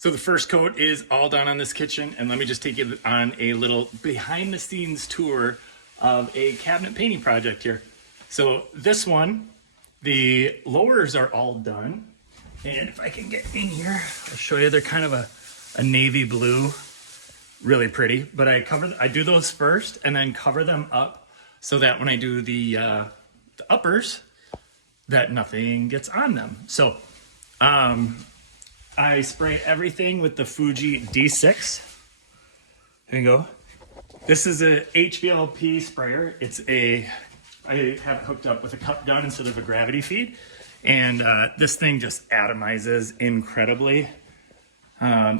So the first coat is all done on this kitchen, and let me just take you on a little behind the scenes tour of a cabinet painting project here. So this one, the lowers are all done, and if I can get in here, I'll show you. They're kind of a navy blue, really pretty, but I do those first and then cover them up so that when I do the uppers, that nothing gets on them. So I spray everything with the Fuji D6. There you go. This is a HVLP sprayer. I have it hooked up with a cup gun instead of a gravity feed. And this thing just atomizes incredibly.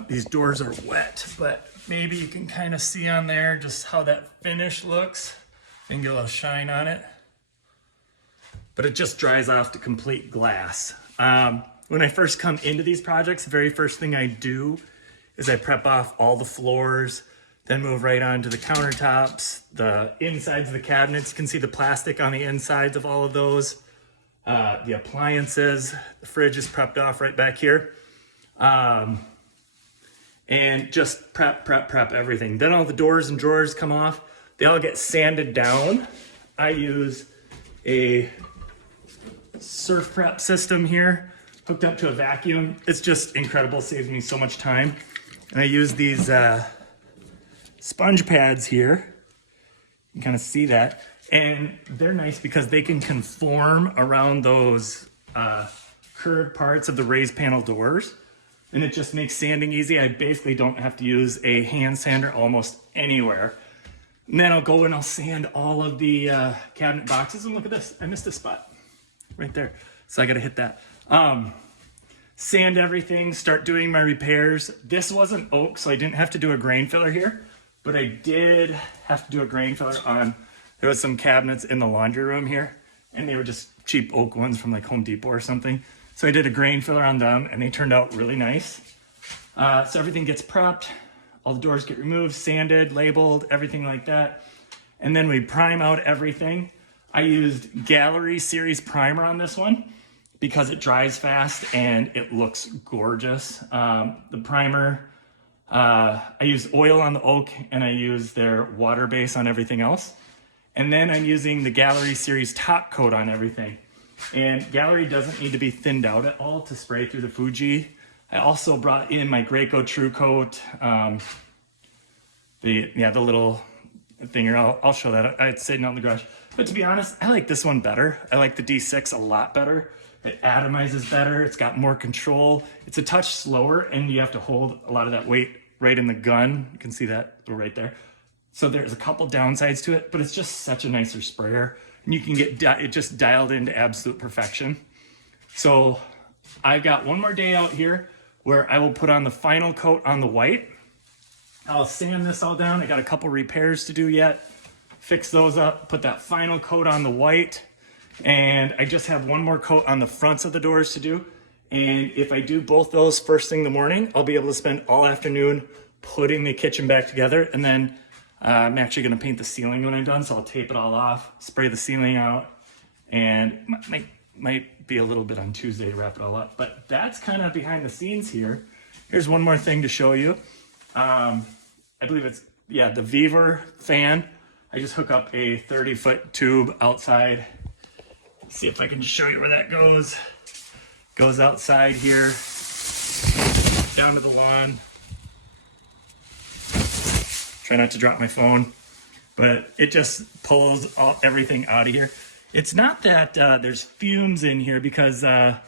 These doors are wet, but maybe you can kind of see on there just how that finish looks and get a little shine on it. But it just dries off to complete glass. When I first come into these projects, the very first thing I do is I prep off all the floors, then move right on to the countertops, the insides of the cabinets. You can see the plastic on the insides of all of those. The appliances, the fridge is prepped off right back here. And just prep everything. Then all the doors and drawers come off. They all get sanded down. I use a surf prep system here, hooked up to a vacuum. It's just incredible, saves me so much time. And I use these sponge pads here. You can kind of see that. And they're nice because they can conform around those curved parts of the raised panel doors. And it just makes sanding easy. I basically don't have to use a hand sander almost anywhere. And then I'll go and I'll sand all of the cabinet boxes. And look at this, I missed a spot right there. So I gotta hit that. Sand everything, start doing my repairs. This wasn't oak, so I didn't have to do a grain filler here, but I did have to do a grain filler on, there was some cabinets in the laundry room here, and they were just cheap oak ones from like Home Depot or something. So I did a grain filler on them, and they turned out really nice. So everything gets prepped, all the doors get removed, sanded, labeled, everything like that. And then we prime out everything. I used Gallery Series primer on this one because it dries fast and it looks gorgeous. The primer, I use oil on the oak and I use their water base on everything else. And then I'm using the Gallery Series top coat on everything. And Gallery doesn't need to be thinned out at all to spray through the Fuji. I also brought in my Graco True Coat, the little thing here. I'll show that. It's sitting out in the garage. But to be honest, I like this one better. I like the D6 a lot better. It atomizes better. It's got more control. It's a touch slower, and you have to hold a lot of that weight right in the gun. You can see that right there. So there's a couple downsides to it, but it's just such a nicer sprayer. And you can get it just dialed into absolute perfection. So I've got one more day out here where I will put on the final coat on the white. I'll sand this all down. I got a couple repairs to do yet. Fix those up, put that final coat on the white. And I just have one more coat on the fronts of the doors to do. And if I do both those first thing in the morning, I'll be able to spend all afternoon putting the kitchen back together. And then I'm actually gonna paint the ceiling when I'm done. So I'll tape it all off, spray the ceiling out, and might be a little bit on Tuesday to wrap it all up. But that's kind of behind the scenes here. Here's one more thing to show you. I believe it's, yeah, the Viver fan. I just hook up a 30-foot tube outside. See if I can show you where that goes. Goes outside here, down to the lawn. Try not to drop my phone, but it just pulls everything out of here. It's not that there's fumes in here because the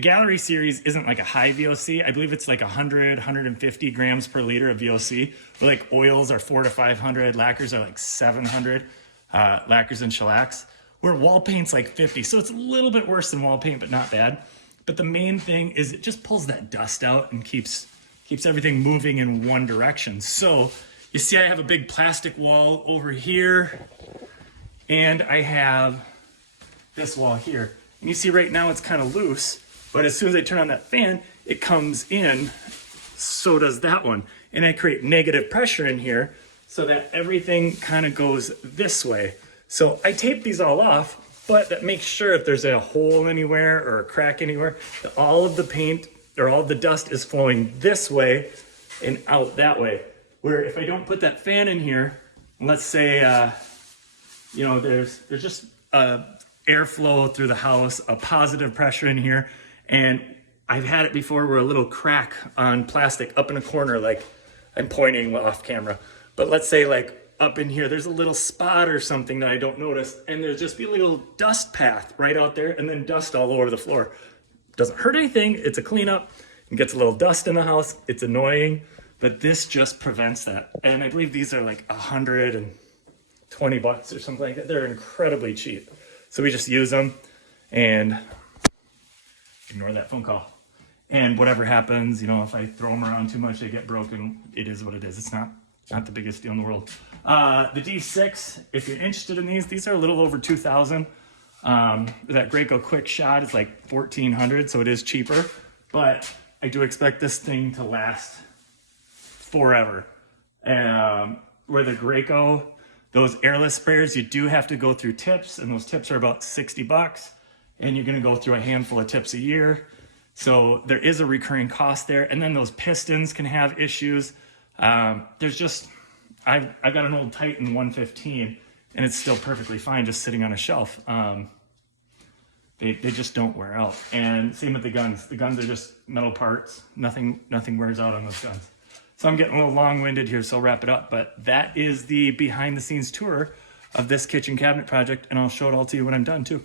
Gallery Series isn't like a high VOC. I believe it's like 100, 150 grams per liter of VOC. Where like oils are 400 to 500, lacquers are like 700, lacquers and shellacs. Where wall paint's like 50, so it's a little bit worse than wall paint, but not bad. But the main thing is it just pulls that dust out and keeps everything moving in one direction. So you see I have a big plastic wall over here, and I have this wall here. And you see right now it's kind of loose, but as soon as I turn on that fan, it comes in, so does that one. And I create negative pressure in here so that everything kind of goes this way. So I tape these all off, but that makes sure if there's a hole anywhere or a crack anywhere, that all of the paint or all the dust is flowing this way and out that way. Where if I don't put that fan in here, let's say, you know, there's just airflow through the house, a positive pressure in here, and I've had it before where a little crack on plastic up in a corner, like I'm pointing off camera, but let's say like up in here, there's a little spot or something that I don't notice, and there's just be a little dust path right out there, and then dust all over the floor. Doesn't hurt anything, it's a cleanup, and gets a little dust in the house, it's annoying, but this just prevents that. And I believe these are like $120 or something like that. They're incredibly cheap. So we just use them and ignore that phone call. And whatever happens, you know, if I throw them around too much, they get broken. It is what it is. It's not the biggest deal in the world. The D6, if you're interested in these are a little over $2,000. That Graco Quick Shot is like $1,400, so it is cheaper. But I do expect this thing to last forever. Where the Graco, those airless sprayers, you do have to go through tips, and those tips are about $60, and you're gonna go through a handful of tips a year. So there is a recurring cost there. And then those pistons can have issues. There's just, I've got an old Titan 115, and it's still perfectly fine just sitting on a shelf. They just don't wear out. And same with the guns. The guns are just metal parts. Nothing wears out on those guns. So I'm getting a little long-winded here, so I'll wrap it up. But that is the behind-the-scenes tour of this kitchen cabinet project, and I'll show it all to you when I'm done too.